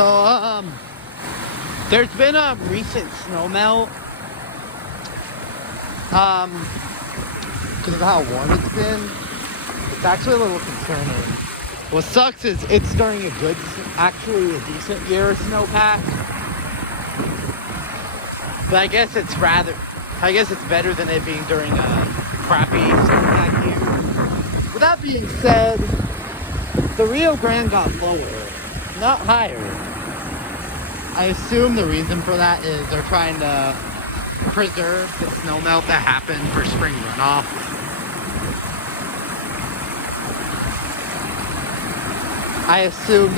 So, there's been a recent snow melt, because of how warm it's been. It's actually a little concerning. What sucks is it's during actually a decent year of snowpack. But I guess it's better than it being during a crappy snowpack year. With that being said, the Rio Grande got lower, not higher. I assume the reason for that is they're trying to preserve the snowmelt that happened for spring runoff. I assume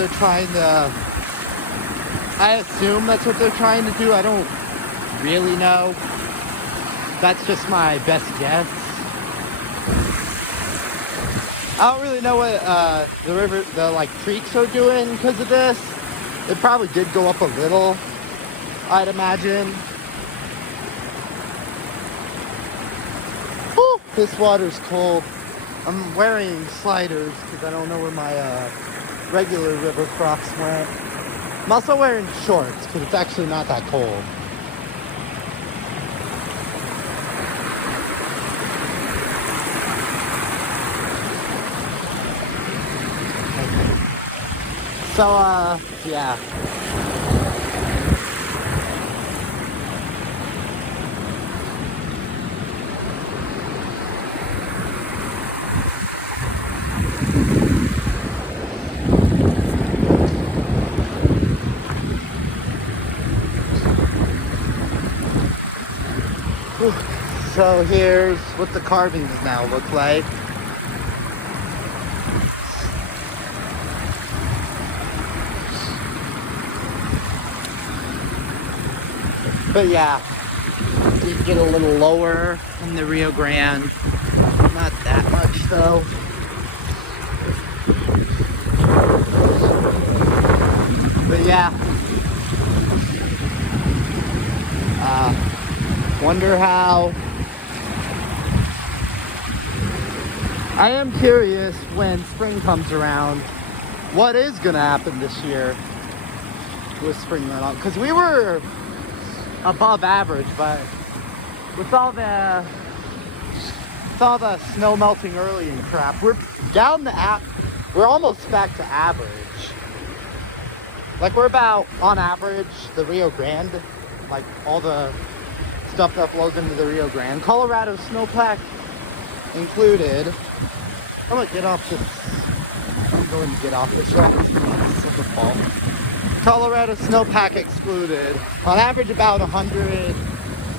that's what they're trying to do. I don't really know. That's just my best guess. I don't really know what the creeks are doing because of this. It probably did go up a little, I'd imagine. Whew, this water's cold. I'm wearing sliders because I don't know where my regular river Crocs went. I'm also wearing shorts because it's actually not that cold. So, yeah. So here's what the carvings now look like. But yeah, did get a little lower in the Rio Grande. Not that much though. But yeah. Wonder how. I am curious when spring comes around, what is gonna happen this year with spring runoff? Because we were above average, but with all the snow melting early and crap, we're almost back to average. Like we're about on average the Rio Grande, like all the stuff that flows into the Rio Grande, Colorado snowpack included. I'm going to get off this track. Colorado snowpack excluded. On average, about 108%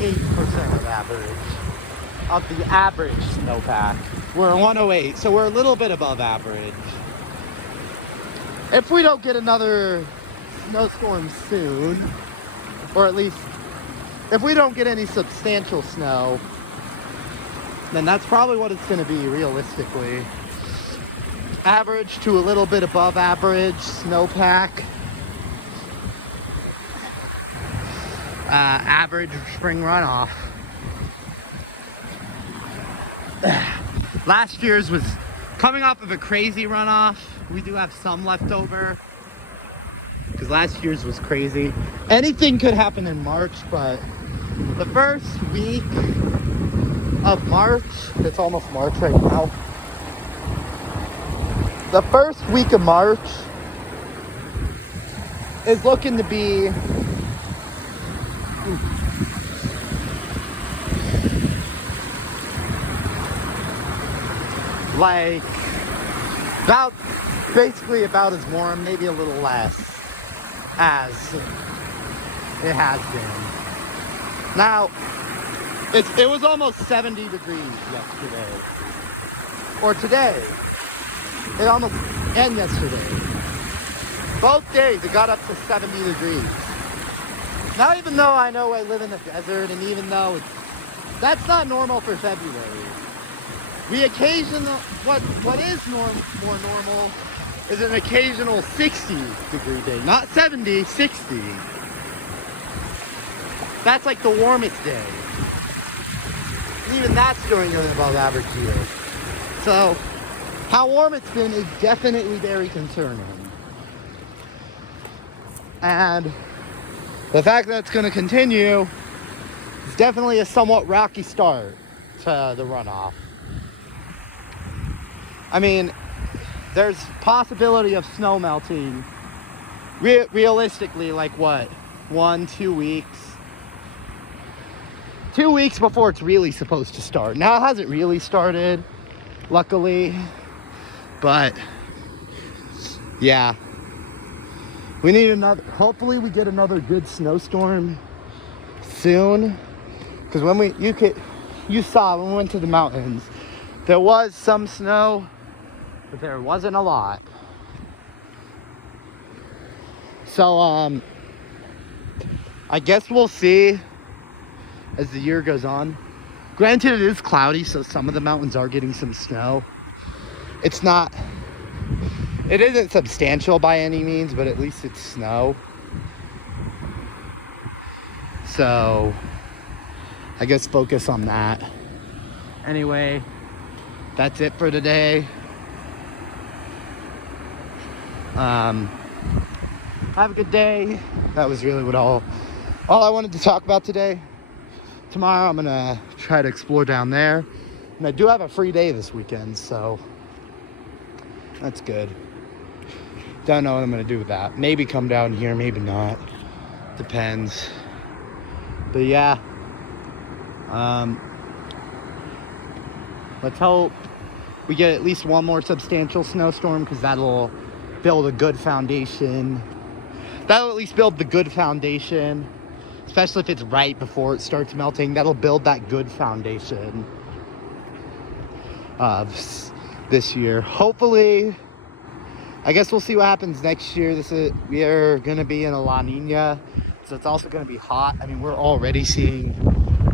of average. Of the average snowpack. We're 108, so we're a little bit above average. If we don't get another snowstorm soon, or at least if we don't get any substantial snow, then that's probably what it's going to be realistically. Average to a little bit above average snowpack. Average spring runoff. Last year's was coming off of a crazy runoff. We do have some left over because last year's was crazy. Anything could happen in March, but the first week of March, it's almost March right now. The first week of March is looking to be like basically about as warm, maybe a little less, as it has been. Now, it was almost 70 degrees yesterday, or today. And yesterday. Both days it got up to 70 degrees. Now, even though I know I live in the desert, and even though that's not normal for February, we occasionally, what is more normal is an occasional 60 degree day. Not 70, 60. That's like the warmest day. And even that's during an above average year. So, how warm it's been is definitely very concerning. And the fact that it's going to continue is definitely a somewhat rocky start to the runoff. I mean, there's possibility of snow melting realistically, like what, 1-2 weeks? 2 weeks before it's really supposed to start. Now it hasn't really started, luckily, but yeah, we need another, hopefully we get another good snowstorm soon, because when you saw when we went to the mountains, there was some snow, but there wasn't a lot. So I guess we'll see as the year goes on. Granted, it is cloudy, so some of the mountains are getting some snow. It isn't substantial by any means, but at least it's snow. So I guess focus on that. Anyway, that's it for today. Have a good day. That was really what all I wanted to talk about today. Tomorrow I'm gonna try to explore down there, and I do have a free day this weekend, so that's good. Don't know what I'm gonna do with that. Maybe come down here, maybe not. Depends. But yeah, let's hope we get at least one more substantial snowstorm, because that'll build a good foundation. That'll at least build the good foundation, especially if it's right before it starts melting. That'll build that good foundation of this year. Hopefully, I guess we'll see what happens next year. We are going to be in a La Nina, so it's also going to be hot. I mean, we're already seeing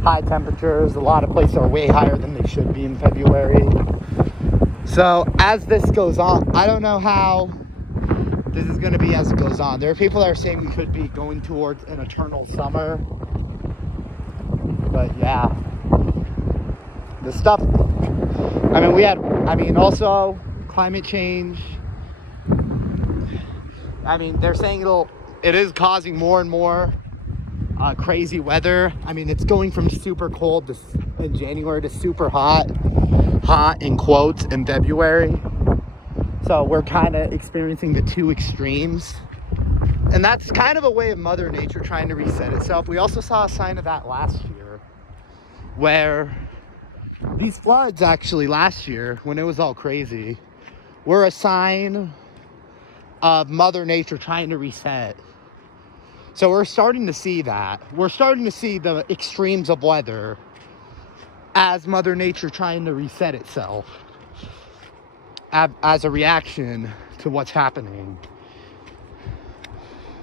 high temperatures. A lot of places are way higher than they should be in February. So as this goes on, I don't know how this is going to be as it goes on. There are people that are saying we could be going towards an eternal summer. But yeah, the stuff, also climate change. I mean, they're saying it is causing more and more crazy weather. I mean, it's going from super cold in January to super hot in quotes in February. So we're kind of experiencing the two extremes. And that's kind of a way of Mother Nature trying to reset itself. We also saw a sign of that last year, where these floods actually last year, when it was all crazy, were a sign of Mother Nature trying to reset. So we're starting to see that. We're starting to see the extremes of weather as Mother Nature trying to reset itself, as a reaction to what's happening.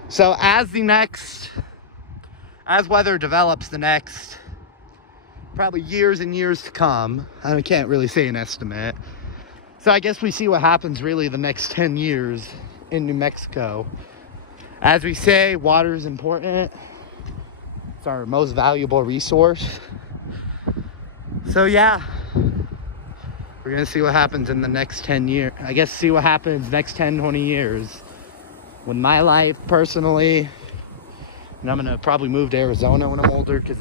So as weather develops the next probably years and years to come, I can't really say an estimate. So I guess we see what happens really the next 10 years in New Mexico. As we say, water is important. It's our most valuable resource. So yeah, we're gonna see what happens in the next 10 years. I guess see what happens next 10, 20 years. With my life personally, and I'm gonna probably move to Arizona when I'm older, because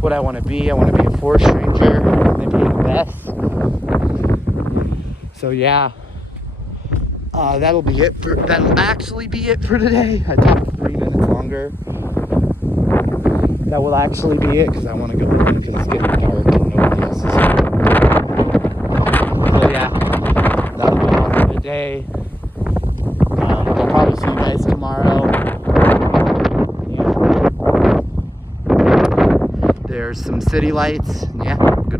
what I want to be a forest ranger, maybe the best. So yeah, that'll actually be it for today. I talked 3 minutes longer. That will actually be it, because I want to go home because it's getting dark and nobody else is here. So yeah, that'll be all for today. I'll probably see you guys tomorrow. Yeah. There's some city lights. Yeah, good.